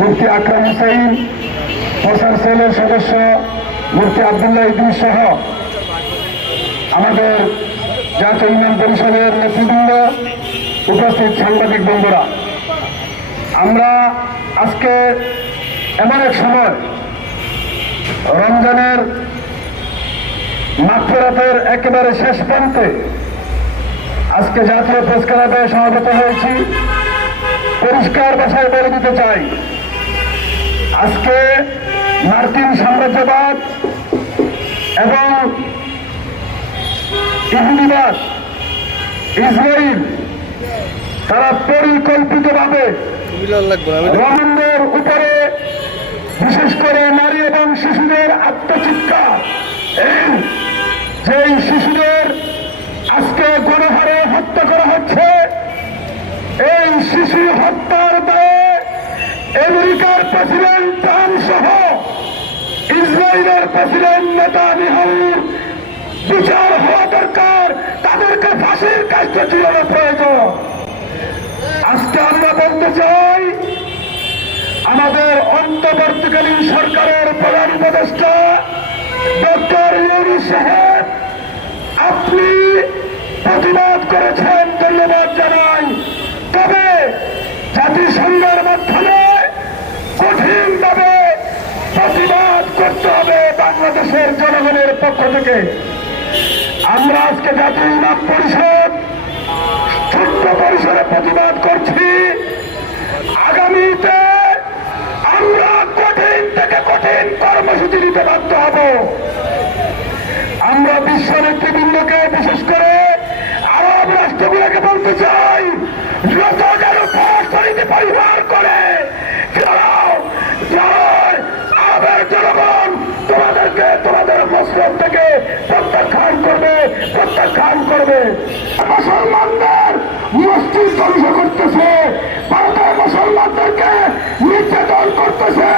মুফতি আকরাম হুসাইন প্রচার সেলের সদস্য মুফতি আবদুল্লাহ ইদিন সহ আমাদের জাতীয় ইউনিয়ন পরিষদের নেতৃবৃন্দ, উপস্থিত সাংবাদিক বন্ধুরা, আমরা আজকে এমন এক সময়, রমজানের মাগফিরাতের একেবারে শেষ প্রান্তে আজকে জাতীয় প্রেস ক্লাবে সমাবেত হয়েছি। পরিষ্কার ভাষায় বলে দিতে চাই আজকে মার্কিন সাম্রাজ্যবাদ এবং ইহুদিবাদ ইসরায়েল তারা পরিকল্পিতভাবে রমণদের উপরে বিশেষ করে নারী এবং শিশুদের আত্মচিৎকার। এই যেই শিশুদের আজকে গণহারে হত্যা করা হচ্ছে, এই শিশু হত্যার দায়ে আমেরিকার প্রেসিডেন্ট সহ ইসরায়েলের প্রেসিডেন্ট নেতানিয়াহুর বিচার হওয়া দরকার। তাদেরকে ফাঁসির কাজটা জীবনে প্রয়োজন? আজকে আমরা বলতে চাই, আমাদের অন্তর্বর্তীকালীন সরকারের প্রধান উপদেষ্টা ডক্টর ইউরি সাহেব, আপনি প্রতিবাদ করেছেন। ধন্যবাদ জানাই। বাংলাদেশের জনগণের পক্ষ থেকে আমরা আজকে জাতীয় ইমাম পরিষদ ছোট্ট পরিসরে প্রতিবাদ করছি। আগামীতে আমরা কঠিন থেকে কঠিন কর্মসূচি নিতে বাধ্য হব। আমরা বিশ্ব নেতৃবৃন্দকে, বিশেষ করে আরব রাষ্ট্রগুলোকে বলতে চাই শরীরে পরিবার হবে মুসলমানদের মস্তিষ্ক ধ্বংস করতেছে। ভারতের মুসলমানদেরকে নির্যাতন করতেছে।